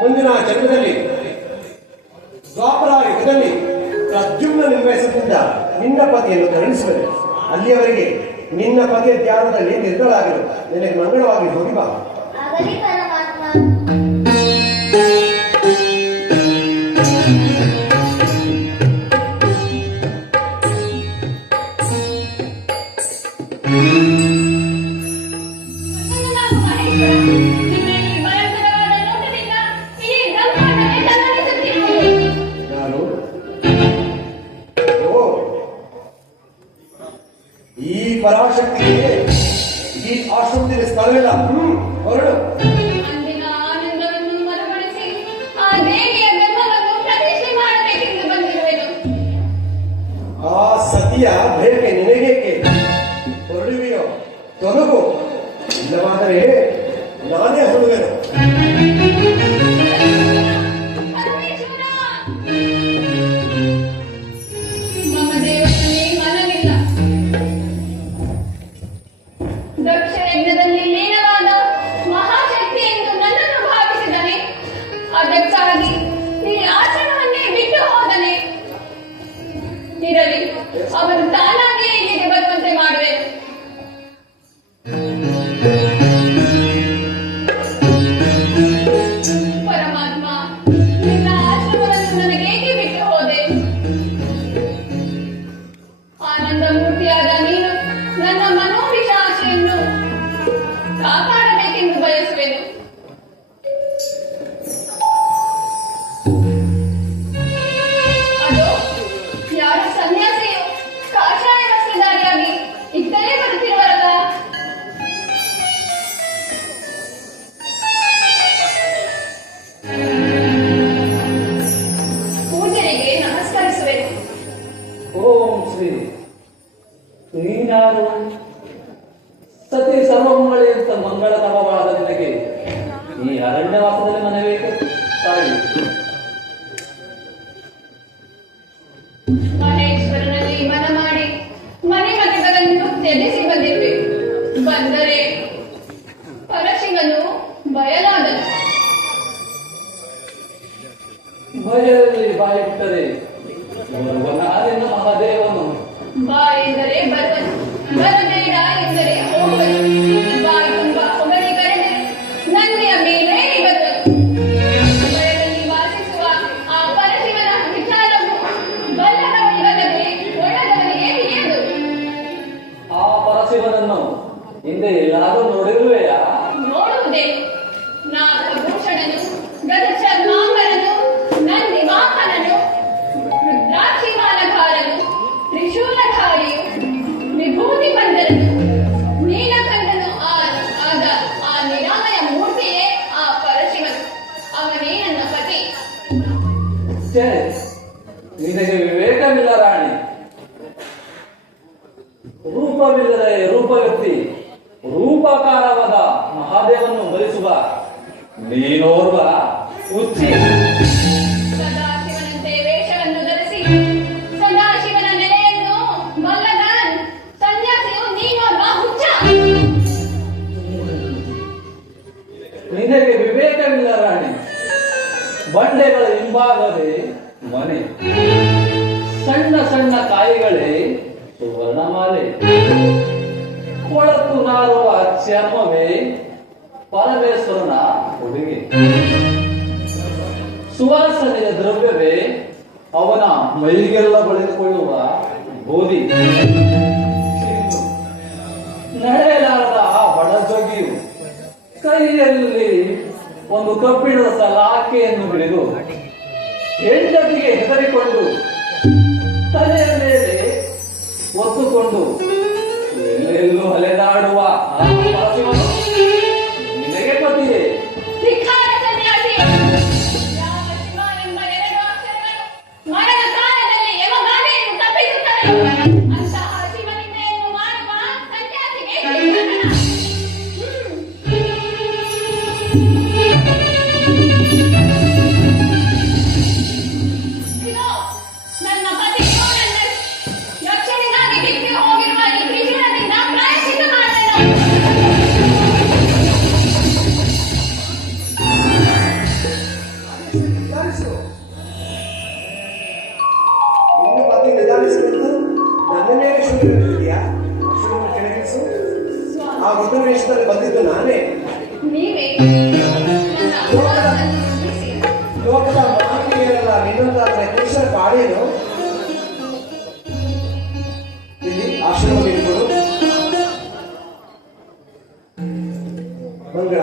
ಮುಂದಿನ ಜನ್ಮದಲ್ಲಿ ದ್ವಾಪರ ಯುಗದಲ್ಲಿ ಪ್ರದ್ಯುಮ್ನ ನಿರ್ವಹಿಸದಿಂದ ನಿನ್ನ ಪತಿಯನ್ನು ಕರುಣಿಸುತ್ತದೆ. ಅಲ್ಲಿಯವರೆಗೆ ನಿನ್ನ ಪತಿಯ ಧ್ಯಾನದಲ್ಲಿ ನಿರ್ಧಳಾಗಿರು. ನಿನಗೆ ಮಂಗಳವಾಗಿ ಹೋಗಿ ಬಾ. ಆಗಲಿ ಪರಮಾತ್ಮ. ಈ ಪರಾಶಕ್ತಿಗೆ ಈ ಆಶ್ರಮದಲ್ಲಿ ಸ್ಥಳವಿಲ್ಲ. ಹೊರಡು. ಅಂದಿನ ಆನಂದವನ್ನು ಮರುಕಳಿಸಿ ಆ ದೇವಿಯ ಗರ್ಭವನ್ನು ಪ್ರತಿಷ್ಠೆ ಮಾಡಬೇಕೆಂದು ಬಂದಿರುವೆನು. ಆ ಸತಿಯ ಬೇಕೆ ನಿನಗೇಕೆ? ಹೊರಡುವೆಯೋ? ತೊಲಗು. ಇಲ್ಲವಾದರೆ ನಾನೇ ಹೊರಡುವೆನು. ದಕ್ಷ ಯಜ್ಞದಲ್ಲಿ ಲೀನವಾದ ಮಹಾಶಕ್ತಿ ಎಂದು ನನ್ನನ್ನು ಭಾವಿಸಿದನೆ. ಅದಕ್ಕಾಗಿ ಈ ಆಶ್ರಮವನ್ನೇ ಬಿಟ್ಟು ಹೋದನೆ. ಇರಲಿ, ಅವನು ತಾನಾಗಿಯೇ ಇಲ್ಲಿಗೆ ಬರುವಂತೆ ಮಾಡುವೆ. ಪರಮಾತ್ಮ, ನಿನ್ನ ಆಶ್ರಮವನ್ನು ನನಗೇಕೆ ಬಿಟ್ಟು ಹೋದೆ? ಆನಂದ ಮೂರ್ತಿಯಾದ ನೀನು ನನ್ನ ಮನೋಭಿಲಾಷೆಯನ್ನು ಕಾಪಾಡಬೇಕೆಂದು ಬಯಸುವೆನು. ಅದು ಯಾರು ಸನ್ಯಾಸಿಯು ಕಾಷಾಯ ವಸ್ತ್ರಧಾರಿಯಾಗಿ ಇತ್ತಲೇ ಬರುತ್ತಿರುವರಲ್ಲ? ಪೂಜೆಗೆ ನಮಸ್ಕರಿಸುವೆನು. ಓಂ ಶ್ರೀ. ನೀನಾರು ಸತಿ ಸರ್ವಮಂಗಳಿ ಅಂತ ಮಂಗಳಕರವಾದ ನಿನಗೆ ಈ ಅರಣ್ಯವಾಸದಲ್ಲಿ ಮನವೇಕೆ? ಸಾಗಿ ಮಹೇಶ್ವರನಲ್ಲಿ ಮನ ಮಾಡಿ ಮನೆ ಮನೆಗಳನ್ನು ತ್ಯಜಿಸಿ ಬಂದಿರುವೆ. ಬಂದರೆ ಪರಶಿವನು ಬಯಲಾದನು. ಭಯದಲ್ಲಿ ಬಾಯಿಟ್ಟರೆ ಬರುವನಾದೆನ್ನು ಮಹಾದೇವನು. ಬಾ ಎಂದರೆ ಬರುವನು, ಬರಬೇಡ ಎಂದರೆ ಹೋಗುವನು. ಬಾಯಿ ತುಂಬ ಹೊಗಳಿ ಕರೆದರೆ ನನ್ನೆಯ ಮೇಲೆ ಇವತ್ತು ಬಯಲಲ್ಲಿ ವಾಸಿಸುವ ಆ ಪರಶಿವನ ವಿಚಾರವು ಬಲ್ಲದವನಿಗಲ್ಲದೆ ಒಳಗವನಿಗೆ ತಿಳಿಯದು. ಆ ಪರಶಿವನನ್ನು ಹಿಂದೆ ಎಲ್ಲಾದರೂ ನೋಡಿರುವೆಯಾ? ನೋಡುವುದೇ. ನಾಗಭೂಷಣನು, ಗಜಚರ್ಮಾಂಬರನು, ನಂದಿ ವಾಹನನು, ರುದ್ರಾಕ್ಷಿಮಾಲಧಾರನು, ತ್ರಿಶೂಲಧಾರಿಯು, ವಿಭೂತಿ ಬಂದರನು, ನೀಲಕಂಠನು ಆದ ಆ ನಿರಾಮಯ ಮೂರ್ತಿಯೇ ಆ ಪರಶಿವನು. ಅವನೇ ನನ್ನ ಪತಿ. ಛೇ, ನಿನಗೆ ವಿವೇಕವಿಲ್ಲ ರಾಣಿ. ರೂಪವಿಲ್ಲದೆ ರೂಪವ್ಯಕ್ತಿ ರೂಪಕಾರವಾದ ಮಹಾದೇವನ್ನು ಭರಿಸುವ ನೀನೋರ್ವ ಹುಚ್ಚಿ. ಸದಾಶಿವನಂತೆ ವೇಷವನ್ನು ಧರಿಸಿ ಸದಾಶಿವನ ನೆಲೆಯನ್ನು ಬಲ್ಲದ ಸನ್ಯಾಸಿಯು ನೀನೋರ್ವ ಹುಚ್ಚ. ನಿನಗೆ ವಿವೇಕವಿಲ್ಲ ರಾಣಿ. ಬಂಡೆಗಳ ಹಿಂಭಾಗವೇ ಮನೆ, ಸಣ್ಣ ಸಣ್ಣ ಕಾಯಿಗಳೇ ಸುವರ್ಣಮಾಲೆ, ಕೊಳಕು ನಾರುವ ಚರ್ಮವೇ ಪರಮೇಶ್ವರನ ಉಡುಗೆ, ಸುವಾಸನೆಯ ದ್ರವ್ಯವೇ ಅವನ ಮೈಗೆಲ್ಲ ಬಳಿದುಕೊಳ್ಳುವ ಬೋಧಿ, ನಡೆಯಲಾರದ ಆ ಬಡಜೋಗಿಯು ಕೈಯಲ್ಲಿ ಒಂದು ಕಬ್ಬಿಣದ ಸಲಾಕೆಯನ್ನು ಹಿಡಿದು ಹೆಂಡತಿಗೆ ಹೆದರಿಕೊಂಡು ತಲೆಯ ಮೇಲೆ ಒತ್ತುಕೊಂಡು ಎಲ್ಲೆಲ್ಲೂ ಅಲೆದಾಡುವ ಆ ಪರಶಿವನು ನಿನಗೆ ಗೊತ್ತಿದೆ. ಧಿಕ್ಕಾರ ಸನ್ಯಾಸಿ! ಯಾವ ಶಿವ ಎಂಬ ಎರಡು ಅಕ್ಷರಗಳು ಮರಣ ಕಾಲದಲ್ಲಿ ಯಮಗಾಮಿಯನ್ನು ತಪ್ಪಿಸುತ್ತವೆ. ಅಂತಹ ಶಿವನಿಂದೆಯನ್ನು ಮಾಡುವ ಸನ್ಯಾಸಿಗೆ ಇದು ನನ್ನ ಪತಿ ಶಿವನನ್ನು ರಕ್ಷಣೆಗಾಗಿ ಬಿಟ್ಟು ಹೋಗಿರುವ ಈ ತ್ರಿಶೂಲದಿಂದ ಪ್ರಾಯಶ್ಚಿತ್ತ ಮಾಡುವೆನು. ಪಕ್ಷದಲ್ಲಿ ಬಂದಿದ್ದು ನಾನೇ. ನೀವೇ ನನ್ನ ಅಪರಾಧವನ್ನು ಕ್ಷಮಿಸಿ. ಲೋಕದ ಮಾನವೀಯರೆಲ್ಲ ನಿನ್ನಂತಾದ್ರೆ ಪುರುಷರ ಪಾಡೇನು? ಇಲ್ಲಿ ಆಶ್ರಮದಲ್ಲಿ ಇಟ್ಕೊಂಡು ಮಂಗಳ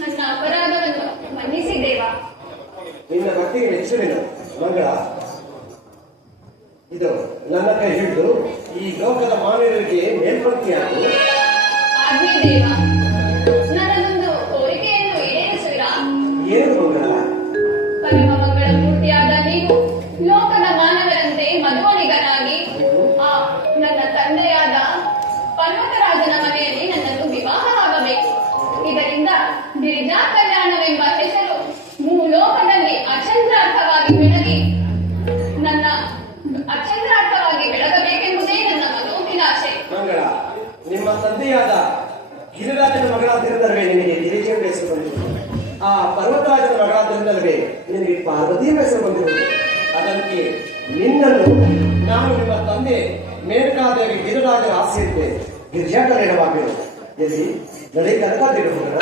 ನನ್ನ ಅಪರಾಧವನ್ನು ಮನ್ನಿಸಿ ದೇವ. ನಿನ್ನ ಭಕ್ತಿಗೆ ಮೆಚ್ಚುವೆನು ಮಂಗಳ. ಇದು ನನ್ನ ಕೈ ಹಿಡಿದು ಈ ಲೋಕದ ಮಾನವರಿಗೆ ಮೇಲ್ಪಂಕ್ತಿಯಾಗು. ಆಜ್ಞೆ ದೇವ. ನನ್ನದೊಂದು ಕೋರಿಕೆಯನ್ನು ಈಡೇರಿಸುವಿರಾ? ಏನು ಮಂಗಳ? ಪರಮ ಮಂಗಳ ಮೂರ್ತಿಯಾದ ನೀವು ಲೋಕದ ಮಾನವರಂತೆ ಮದುವನಿಗನಾಗಿ ಆ ನನ್ನ ತಂದೆಯಾದ ಪರ್ವತರಾಜನ ಮನೆಯಲ್ಲಿ ನನ್ನನ್ನು ವಿವಾಹವಾಗಬೇಕು. ಇದರಿಂದ ಗಿರಿಜಾ ಕಲ್ಯಾಣವೆಂಬ ಹೆಸರು ಲೋಕದಲ್ಲಿ ಅಚಂದ್ರಾರ್ಥವಾಗಿ ಬೆಳಗಬೇಕೆಂಬುದೇ ನನ್ನ ಮನೋಭಿಲಾಷೆ. ಮಂಗಳ, ನಿಮ್ಮ ತಂದೆಯಾದ ಗಿರಿರಾಜನ ಮಗಳಾದ್ದರಿಂದಲೇ ನಿನಗೆ ಗಿರಿಜೆ ಹೆಸರು ಬಂದಿರುವುದು. ಆ ಪರ್ವತರಾಜನ ಮಗಳಾದ್ದರಿಂದಲೇ ನಿನಗೆ ಪಾರ್ವತಿ ಹೆಸರು ಬಂದಿರುವುದು. ಅದಕ್ಕೆ ನಿನ್ನನ್ನು ನಾನು ನಿಮ್ಮ ತಂದೆ ಮೇನಕಾದೇವಿ ಗಿರಿರಾಜನ ಆಸೆಯಂತೆ ಗಿರಿಜಾ ಕಲ್ಯಾಣವಾಗಬೇಕು. ಎಲ್ಲಿ ನಡೆ ಕನಕಾದೇವಿ ಮಗಳ